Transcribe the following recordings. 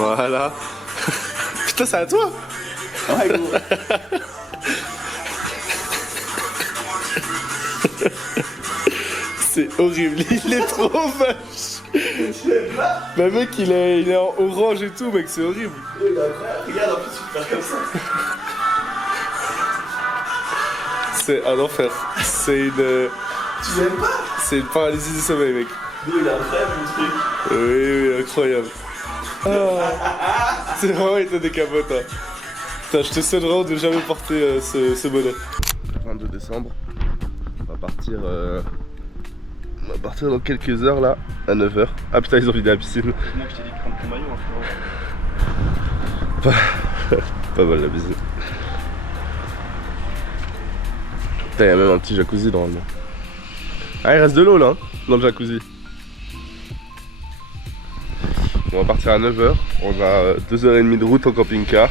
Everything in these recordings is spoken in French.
Voilà. Putain, c'est à toi. Ouais, gros. C'est horrible, il est trop vache. Bah mec, il est en orange et tout, mec, c'est horrible. Il est incroyable. Regarde, en plus, tu peux faire comme ça. C'est un enfer. C'est une... Tu l'aimes pas? C'est une paralysie du sommeil, mec. Il est incroyable, mon truc. Oui, oui, incroyable. Ah, c'est vraiment été des capotes, hein. Putain, je te souhaite vraiment de jamais porter ce bonnet. 22 décembre, on va partir dans quelques heures là, à 9h. Ah putain, ils ont vidé la piscine. Moi, je t'ai dit de prendre ton maillot, hein, frérot. Pas mal la piscine. Putain, y'a même un petit jacuzzi normalement. Ah, il reste de l'eau là, hein, dans le jacuzzi. On va partir à 9h, on a 2h30 de route en camping-car.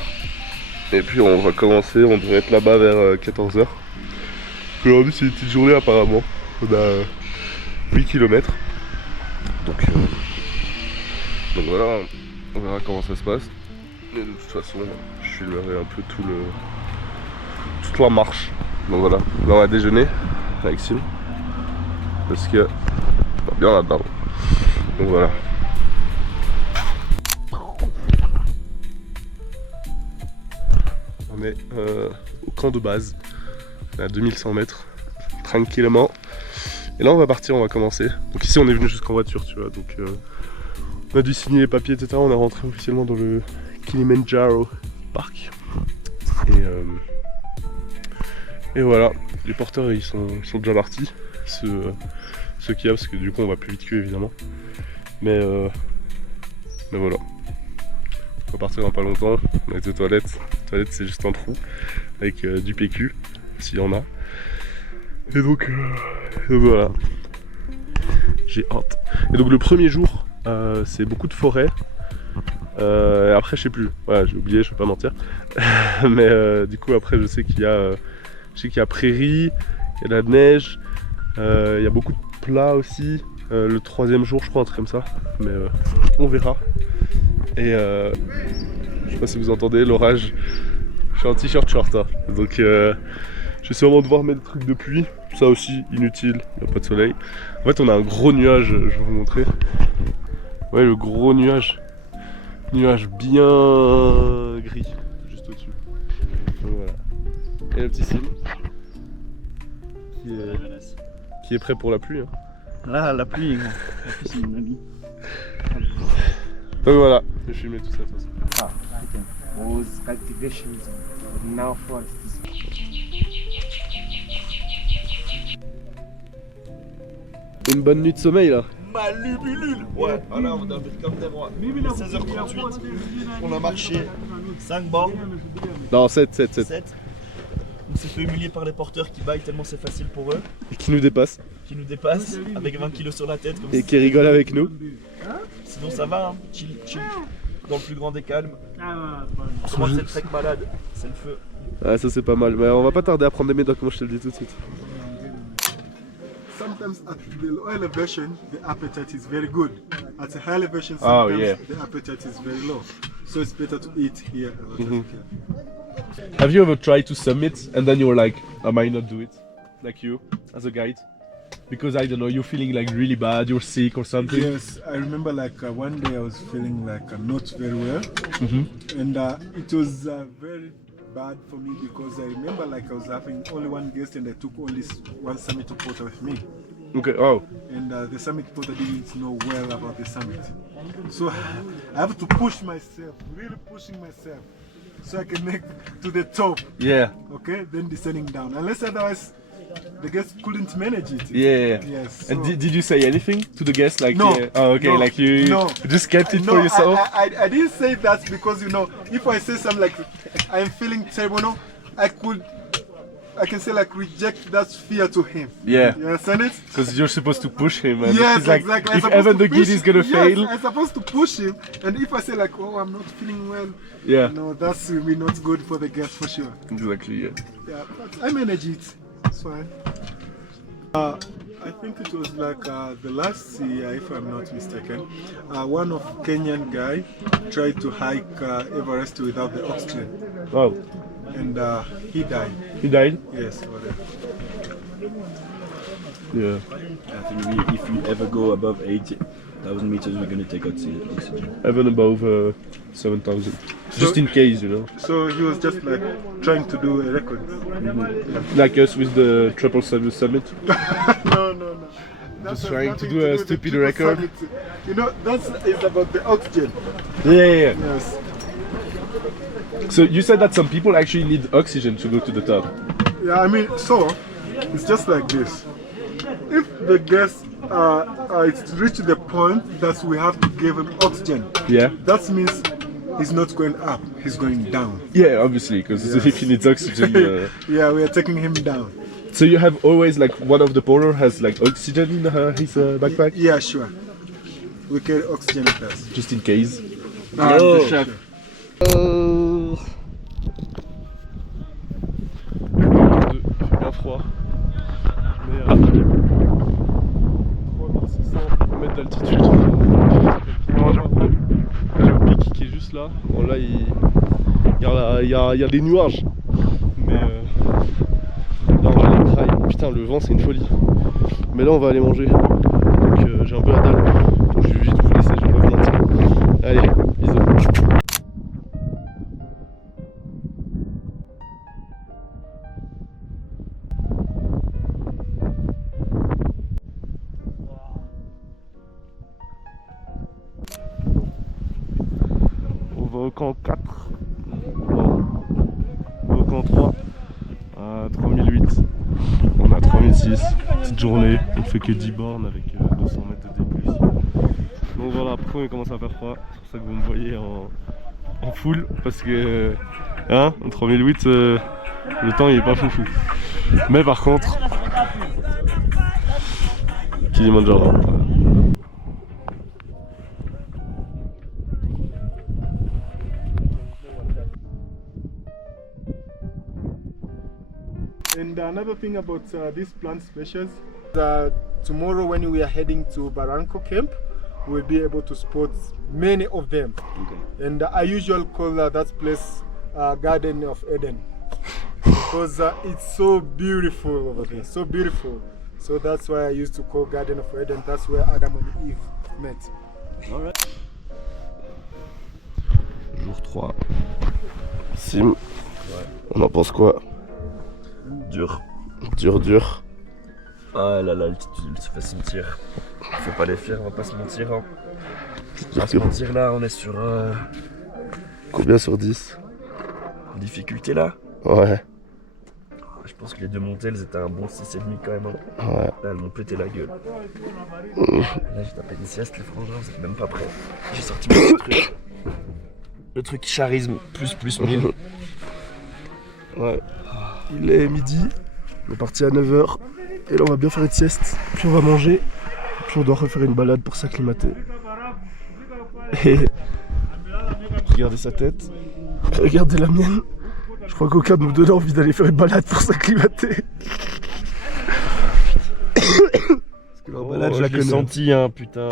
Et puis on va commencer, on devrait être là-bas vers 14h. Aujourd'hui c'est une petite journée apparemment. On a 8 km. Donc voilà, on verra comment ça se passe. Et de toute façon, je filmerai un peu toute la marche. Donc voilà, là on va déjeuner avec Sim. Parce que on va bien là-dedans. Donc voilà. On est au camp de base, à 2100 mètres, tranquillement. Et là on va partir, on va commencer. Donc ici on est venu jusqu'en voiture, tu vois. Donc on a dû signer les papiers, etc. On est rentré officiellement dans le Kilimanjaro Park. Et voilà, les porteurs ils sont déjà partis. Ceux qu'il y a, parce que du coup on va plus vite qu'eux évidemment. Mais voilà. On va partir dans pas longtemps, on a été aux toilettes. Les toilettes c'est juste un trou avec du PQ, s'il y en a. Et donc voilà. J'ai hâte. Et donc le premier jour, c'est beaucoup de forêt. Après je sais plus, voilà, j'ai oublié, je vais pas mentir. Mais du coup après je sais qu'il y a prairie, il y a de la neige, il y a beaucoup de plats aussi. Le troisième jour je crois, un truc comme ça. Mais on verra. Et je sais pas si vous entendez l'orage. Je suis en t-shirt short hein. Donc je vais sûrement devoir mettre des trucs de pluie. Ça aussi inutile, il n'y a pas de soleil. En fait on a un gros nuage, je vais vous montrer. Ouais, le gros nuage. Nuage bien gris, juste au-dessus. Donc voilà. Et le petit Sim qui est prêt pour la pluie hein. Là, la pluie, gros. La pluie, c'est mon ami. Donc voilà, je vais filmer tout ça de toute façon. Ah, okay. Was cultivations now forest. Une bonne nuit de sommeil là. Malubulule. Ouais, voilà, on a fait comme des rois. 16h38, on a marché 5 bornes. Non, 7. 7. On s'est fait humilier par les porteurs qui baillent tellement c'est facile pour eux. Et qui nous dépasse. Qui nous dépassent avec 20 kilos sur la tête. Comme Et qui rigole avec nous. Sinon ça va, hein. Chill. Dans le plus grand des calmes. Comment c'est le trek malade, c'est le feu. Ah ça c'est pas mal, mais on va pas tarder à prendre des médocs, moi je te le dis tout de suite. Sometimes at the low elevation, the appetite is very good. At the high elevation, sometimes the appetite is very low. So it's better to eat here. Have you ever tried to summit and then you were like, I might not do it? Like you, as a guide? Because I don't know, you're feeling like really bad, you're sick or something? Yes, I remember like one day I was feeling like not very well. And it was very bad for me because I remember like I was having only one guest and I took only one summit porter with me. Okay, oh. And the summit porter didn't know well about the summit. So I have to push myself, really pushing myself, so I can make to the top. Yeah. Okay, then descending down. Unless otherwise the guests couldn't manage it. Yeah. Yes. And did you say anything to the guests? Like, No. Oh, okay, No. like you just kept it No, for yourself? I didn't say that because you know, if I say something like I'm feeling terrible, no, I can say like reject that fear to him. Yeah. You understand it? Because you're supposed to push him. And Yes, he's like, exactly. if ever the kid is gonna fail. I'm supposed to push him, and if I say like, oh, I'm not feeling well, Yeah. no, that's will be not good for the guest for sure. Exactly, yeah. Yeah, but I manage it. It's fine. I think it was like the last year, if I'm not mistaken, one of Kenyan guy tried to hike Everest without the oxygen, Oh, and he died. he died? Yes, whatever. Yeah. I think if we ever go above 8,000 meters, we're going to take oxygen. Even above 7,000. Just in case, you know. So he was just like trying to do a record. Like us with the 777 summit. No. Just That's trying to nothing do a with the stupid triple record. summit. You know, it's about the oxygen. Yeah. Yes. So you said that some people actually need oxygen to go to the top. Yeah, I mean, so it's just like this. If the gas it's reached the point that we have to give him oxygen, Yeah. that means he's not going up, he's going down. Yeah, obviously, because if he needs oxygen. Yeah, we are taking him down. So you have always like one of the polar has like oxygen in his backpack, Yeah, sure. We carry oxygen with us. just in case. Yo. Sure. Il fait bien froid. Mais 3600 mètres d'altitude. Il y a le pic qui est juste là. Bon là il y a des nuages. Mais là on va aller trail. Putain le vent c'est une folie. Mais là on va aller manger. Donc j'ai un peu la dalle. Donc je vais vite vous laisser, je vais pas vous mentir. Allez, bisous. On va au camp 4. Non. Au camp 3. À 3008. On a 3006. Petite journée. On fait que 10 bornes avec 200 mètres de D+. Donc voilà, après il commence à faire froid. C'est pour ça que vous me voyez en full. Parce que hein, en 3008 le temps il est pas foufou. Mais par contre Kilimanjaro. And another thing about these plant species, tomorrow when we are heading to Barranco camp, we'll be able to spot many of them. Okay. And I usually call that place Garden of Eden because it's so beautiful over there, so beautiful. So that's why I used to call Garden of Eden. That's where Adam and Eve met. All right. Jour 3. Sim. On en pense quoi? Dur. Dur. Ah là là, l'altitude se fait sentir. Faut pas les faire, on va pas se mentir. Hein. On va se Dur. mentir là, on est sur Combien sur 10? difficulté là. Ouais. Je pense que les deux montées, elles étaient un bon 6,5 quand même. Hein. Ouais. Là, elles m'ont pété la gueule. Là, j'ai tapé une sieste, les frangins, vous êtes même pas prêts. J'ai sorti mon truc. Le truc charisme, plus 1000. Ouais. Il est midi. On est parti à 9h. Et là on va bien faire une sieste. Puis on va manger. Puis on doit refaire une balade pour s'acclimater. Et regardez sa tête. Regardez la mienne. Je crois qu'aucun de nous deux a envie d'aller faire une balade pour s'acclimater. Parce que la balade, je la l'ai connais. senti, hein, putain.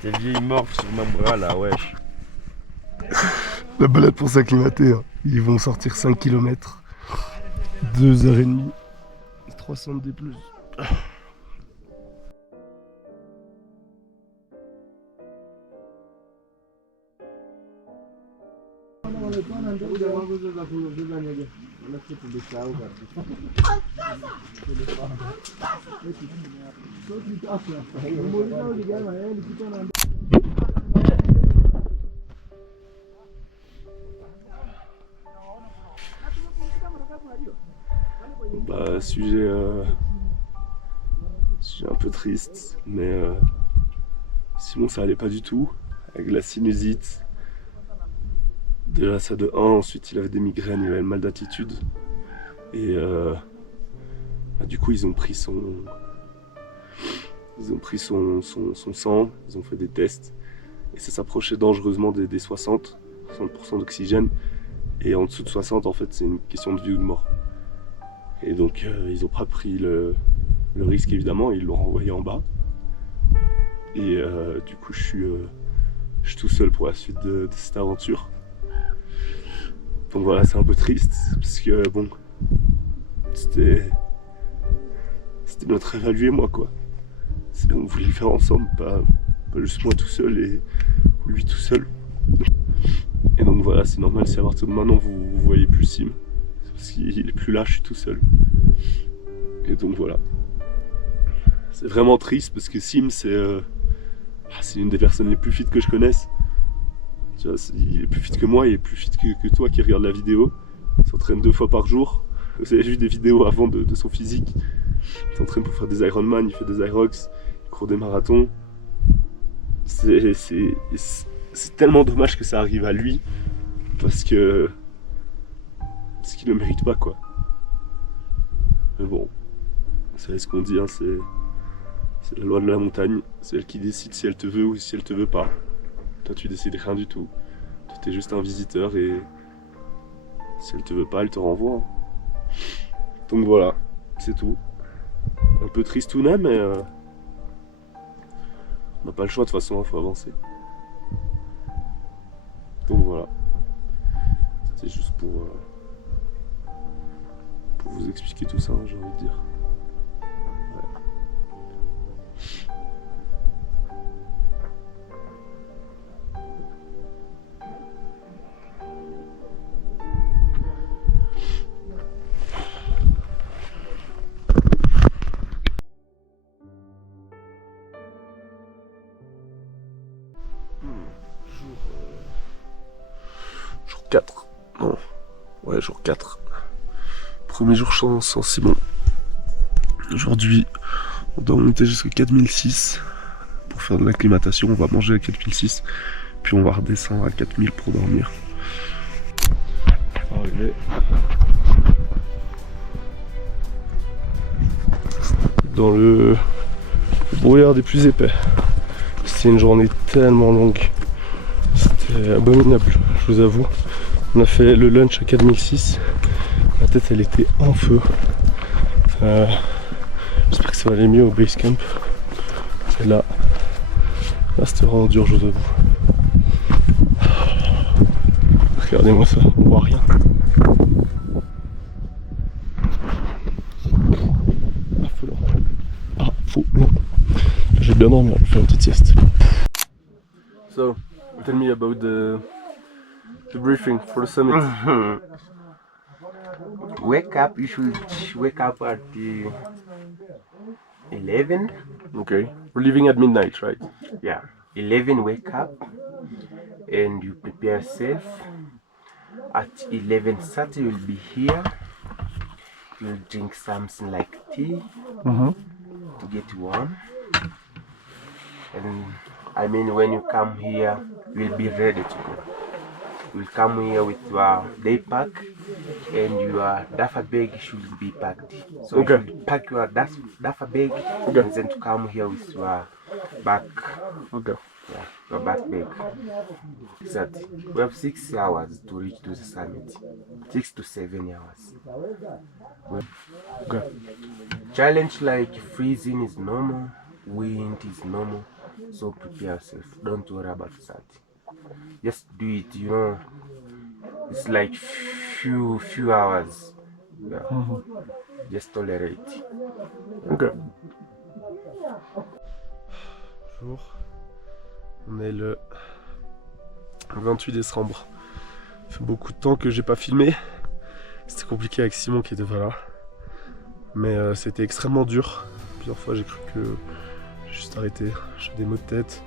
Tes vieilles morphes sur mon bras là, wesh. La balade pour s'acclimater. Hein. Ils vont sortir 5 km. 2h30. 300 D+. Bah, sujet un peu triste, mais sinon ça allait pas du tout, avec la sinusite. Déjà ça de 1, ensuite il avait des migraines, il avait le mal d'attitude. Et bah, du coup ils ont pris son sang, ils ont fait des tests. Et ça s'approchait dangereusement des 60% d'oxygène. Et en dessous de 60 en fait c'est une question de vie ou de mort. Et donc ils ont pas pris le le risque évidemment, ils l'ont renvoyé en bas. Et du coup je suis tout seul pour la suite de cette aventure. Donc voilà, c'est un peu triste parce que bon, c'était notre rêve à lui et moi quoi. On voulait le faire ensemble, pas juste moi tout seul et lui tout seul. Et donc voilà, c'est normal si à partir de maintenant vous voyez plus Sim. C'est parce qu'il est plus là, je suis tout seul. Et donc voilà. C'est vraiment triste parce que Sim c'est une des personnes les plus fit que je connaisse. Tu vois, il est plus fit que moi, il est plus fit que toi qui regarde la vidéo. Il s'entraîne 2 fois par jour. Vous avez vu des vidéos avant de son physique. Il s'entraîne pour faire des Ironman, il fait des Irox, il court des marathons. C'est tellement dommage que ça arrive à lui parce qu'il ne le mérite pas quoi. Mais bon, vous savez ce qu'on dit, hein, c'est la loi de la montagne, c'est elle qui décide si elle te veut ou si elle te veut pas. Toi tu décides rien du tout. Toi t'es juste un visiteur et si elle te veut pas, elle te renvoie. Donc voilà, c'est tout. Un peu tristounet, mais on n'a pas le choix de toute façon, il faut avancer. Donc voilà. C'était juste pour vous expliquer tout ça, j'ai envie de dire. Jour 4. Non. Ouais, jour 4. Premier jour sans Simon. Aujourd'hui, on doit monter jusqu'à 4006 pour faire de l'acclimatation. On va manger à 4006, puis on va redescendre à 4000 pour dormir. Arrivé. Dans le brouillard des plus épais. C'était une journée tellement longue. C'était abominable, je vous avoue. On a fait le lunch à 4006. Ma tête elle était en feu. J'espère que ça va aller mieux au base camp. Et là c'était vraiment dur, je vous avoue. Regardez-moi ça, on voit rien. Non. J'ai bien dormi, je vais faire une petite sieste. So, tell me about the briefing for the summit. Wake up, you should wake up at 11. Okay, we're leaving at midnight, right? Yeah, 11 wake up and you prepare yourself. At 11:30 you'll be here. You'll drink something like tea to get warm. And I mean, when you come here, you'll be ready to go. You'll come here with your day pack and your duffer bag should be packed. So Okay. you should pack your duffer bag Okay. and then to come here with your back. Okay. Yeah, your backpack. Exactly. We have 6 hours to reach to the summit. 6 to 7 hours. Okay. Challenge like freezing is normal, wind is normal, so prepare yourself. Don't worry about that. Just do it, you know. It's like few hours. Yeah. Just tolerate. Ok. Bonjour. On est le 28 décembre. Ça fait beaucoup de temps que j'ai pas filmé. C'était compliqué avec Simon qui était pas là. Mais c'était extrêmement dur. Plusieurs fois j'ai cru que j'ai juste arrêté. J'ai des maux de tête.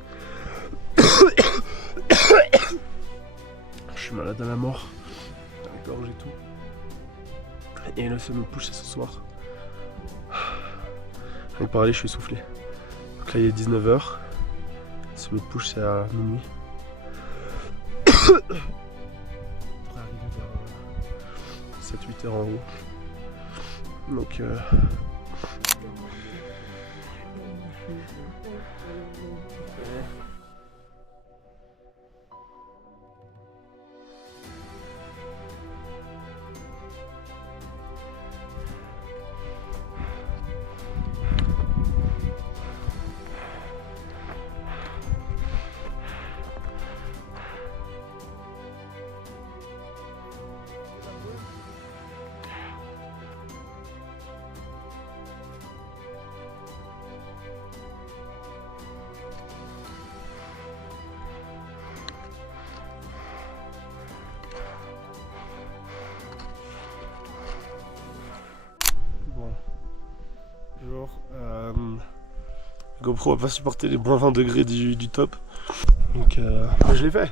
Je suis malade à la mort. À la gorge et tout. Et le seul me pousse ce soir. Rien que parler, je suis essoufflé. Donc là il est 19h. Si le push c'est à minuit. On devrait arriver vers 7-8h en haut. Donc GoPro va pas supporter les moins 20 degrés du top. Donc je l'ai fait.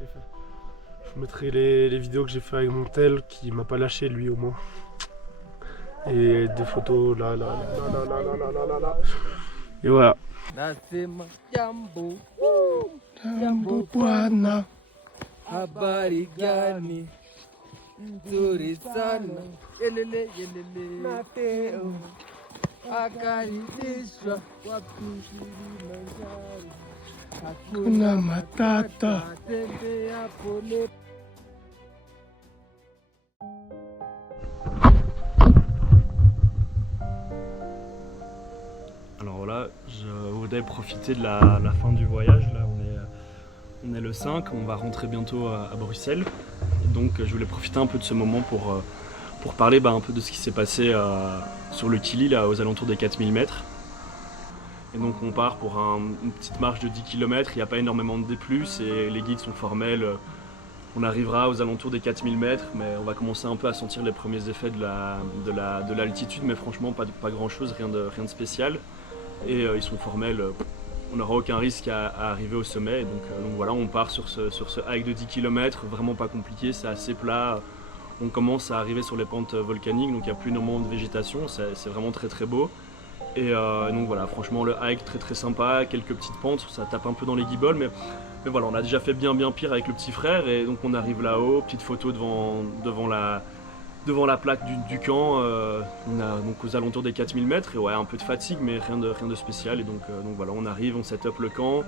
Je vous mettrai les vidéos que j'ai fait avec mon tel qui m'a pas lâché lui au moins. Et des photos là. Et voilà. Nasema jambo, Jambo bwana. habari gani? Nzuri sana. Yelele yelele. Mateo akaribishwa wapi Kilimanjaro. Kuna matata. Tembea pole. Alors voilà, je voudrais profiter de la fin du voyage. Là, on est le 5, on va rentrer bientôt à Bruxelles. Et donc, je voulais profiter un peu de ce moment pour parler un peu de ce qui s'est passé sur le Kili, là, aux alentours des 4000 mètres. Et donc, on part pour une petite marche de 10 km. Il n'y a pas énormément de D+, et les guides sont formels. On arrivera aux alentours des 4000 mètres, mais on va commencer un peu à sentir les premiers effets de l'altitude, mais franchement, pas grand-chose, rien de spécial. Et ils sont formels, on n'aura aucun risque à arriver au sommet. Donc voilà, on part sur ce hike de 10 km, vraiment pas compliqué, c'est assez plat. On commence à arriver sur les pentes volcaniques, donc il n'y a plus énormément de végétation, c'est vraiment très beau. Et donc voilà, franchement le hike très sympa, quelques petites pentes, ça tape un peu dans les guibolles, mais voilà, on a déjà fait bien pire avec le petit frère. Et donc on arrive là-haut, petite photo devant la plaque du camp. On a donc aux alentours des 4000 mètres, et ouais, un peu de fatigue, mais rien de spécial. Et donc voilà, on arrive, on set up le camp.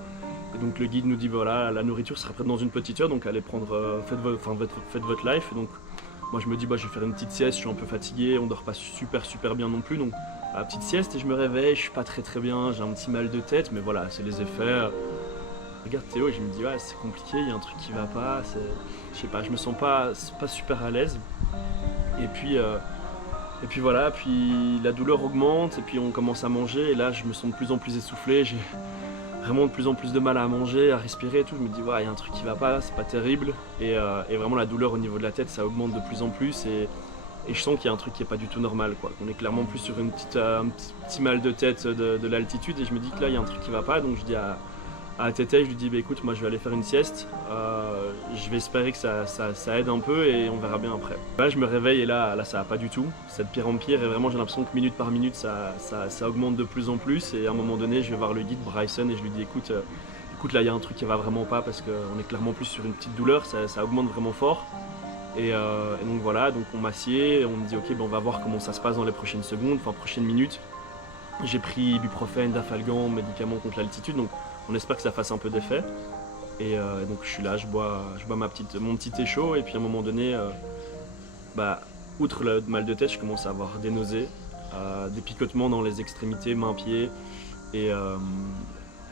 Et donc le guide nous dit voilà, la nourriture sera prête dans une petite heure, donc allez prendre, faites votre life. Et donc moi je me dis je vais faire une petite sieste, je suis un peu fatigué, on dort pas super bien non plus, donc la petite sieste, et je me réveille, je suis pas très bien, j'ai un petit mal de tête, mais voilà, c'est les effets. Regarde Théo et je me dis ouais, c'est compliqué, il y a un truc qui va pas, je sais pas, je me sens pas super à l'aise. Et puis voilà, puis la douleur augmente, et puis on commence à manger, et là je me sens de plus en plus essoufflé, j'ai vraiment de plus en plus de mal à manger, à respirer et tout. Je me dis ouais, il y a un truc qui va pas, c'est pas terrible. Et vraiment la douleur au niveau de la tête, ça augmente de plus en plus, et je sens qu'il y a un truc qui est pas du tout normal, quoi. On est clairement plus sur un petit mal de tête de l'altitude, et je me dis que là il y a un truc qui va pas. Donc je dis à Tété, je lui dis écoute, moi je vais aller faire une sieste, je vais espérer que ça aide un peu, et on verra bien après. Là je me réveille, et là ça va pas du tout, c'est de pire en pire, et vraiment j'ai l'impression que minute par minute ça augmente de plus en plus. Et à un moment donné je vais voir le guide Bryson, et je lui dis écoute là il y a un truc qui va vraiment pas, parce qu'on est clairement plus sur une petite douleur, ça augmente vraiment fort. Et donc voilà, donc on m'assied, on me dit ok, on va voir comment ça se passe dans les prochaines secondes, enfin prochaines minutes. J'ai pris ibuprofène, dafalgan, médicaments contre l'altitude, donc on espère que ça fasse un peu d'effet. Et donc je suis là, je bois mon petit thé chaud, et puis à un moment donné, outre le mal de tête, je commence à avoir des nausées, des picotements dans les extrémités, mains, pieds. Et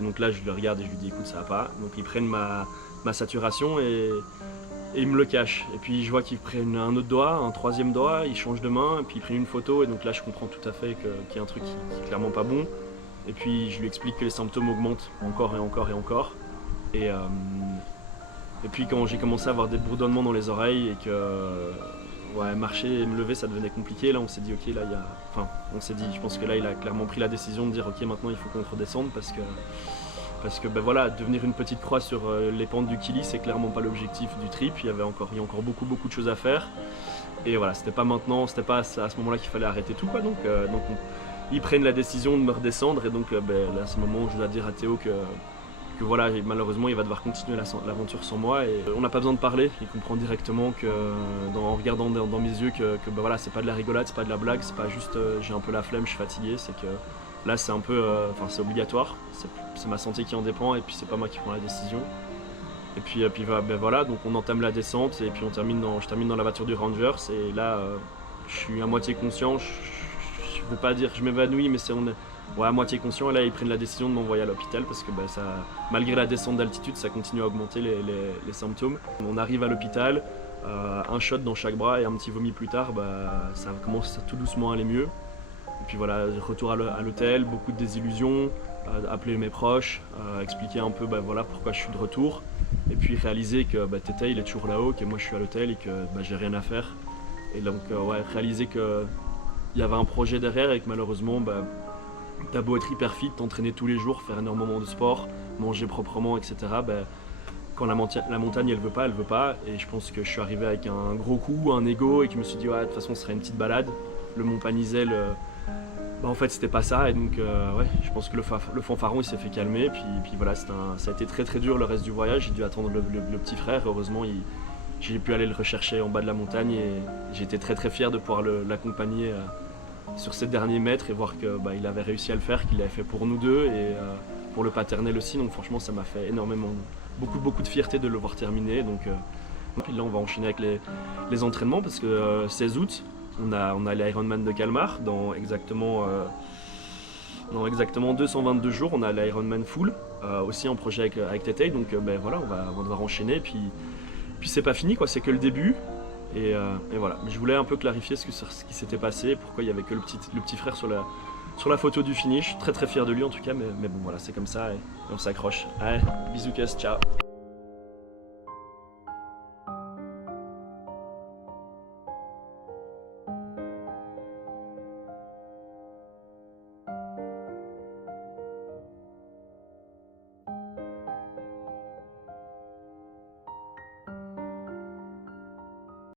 donc là je le regarde et je lui dis écoute, ça va pas. Donc ils prennent ma saturation, et ils me le cachent. Et puis je vois qu'ils prennent un autre doigt, un troisième doigt, ils changent de main, et puis ils prennent une photo. Et donc là je comprends tout à fait qu'il y a un truc qui est clairement pas bon. Et puis je lui explique que les symptômes augmentent encore. Et puis quand j'ai commencé à avoir des bourdonnements dans les oreilles, et que marcher et me lever ça devenait compliqué, là on s'est dit ok, là je pense que là il a clairement pris la décision de dire ok, maintenant il faut qu'on redescende, parce que voilà, devenir une petite croix sur les pentes du Kili, c'est clairement pas l'objectif du trip. Il y a encore beaucoup de choses à faire. Et voilà, c'était pas à ce moment-là qu'il fallait arrêter tout, quoi. Donc ils prennent la décision de me redescendre, et donc là à ce moment où je dois dire à Théo que voilà, malheureusement il va devoir continuer l'aventure sans moi. Et on n'a pas besoin de parler, il comprend directement en regardant dans mes yeux que voilà, c'est pas de la rigolade, c'est pas de la blague, c'est pas juste j'ai un peu la flemme, je suis fatigué, c'est que là c'est un peu, c'est obligatoire, c'est ma santé qui en dépend, et puis c'est pas moi qui prends la décision. Et puis voilà, donc on entame la descente, et puis je termine dans la voiture du Rangers, et là je suis à moitié conscient, je veux pas dire je m'évanouis, mais à moitié conscient. Et là ils prennent la décision de m'envoyer à l'hôpital, parce que malgré la descente d'altitude, ça continue à augmenter les symptômes. On arrive à l'hôpital, un shot dans chaque bras et un petit vomi plus tard, ça commence tout doucement à aller mieux. Et puis voilà, retour à l'hôtel, beaucoup de désillusions, appeler mes proches, expliquer un peu pourquoi je suis de retour, et puis réaliser que Tété il est toujours là-haut, que moi je suis à l'hôtel, et que j'ai rien à faire. Et donc réaliser qu'il y avait un projet derrière, et que malheureusement t'as beau être hyper fit, t'entraîner tous les jours, faire énormément de sport, manger proprement, etc. Ben, quand la montagne elle veut pas. Et je pense que je suis arrivé avec un gros coup, un ego, et que je me suis dit ouais, de toute façon ce serait une petite balade. Le Mont Panisel, en fait c'était pas ça, et donc ouais, je pense que le fanfaron il s'est fait calmer. Puis voilà, ça a été très très dur le reste du voyage. J'ai dû attendre le petit frère. Heureusement j'ai pu aller le rechercher en bas de la montagne, et j'ai été très très fier de pouvoir l'accompagner sur ces derniers mètres et voir qu'il avait réussi à le faire, qu'il l'avait fait pour nous deux et pour le paternel aussi. Donc franchement ça m'a fait énormément, beaucoup de fierté de le voir terminer. Donc là on va enchaîner avec les entraînements, parce que 16 août on a l'Ironman de Calmar dans exactement 222 jours. On a l'Ironman full aussi en projet avec Tété. Donc ben voilà, on va devoir enchaîner, puis c'est pas fini quoi, c'est que le début. Et voilà, mais je voulais un peu clarifier ce qui s'était passé, pourquoi il y avait que le petit frère sur la photo du finish. Très très fier de lui en tout cas, mais bon voilà, c'est comme ça, et on s'accroche. Allez, bisous, ciao.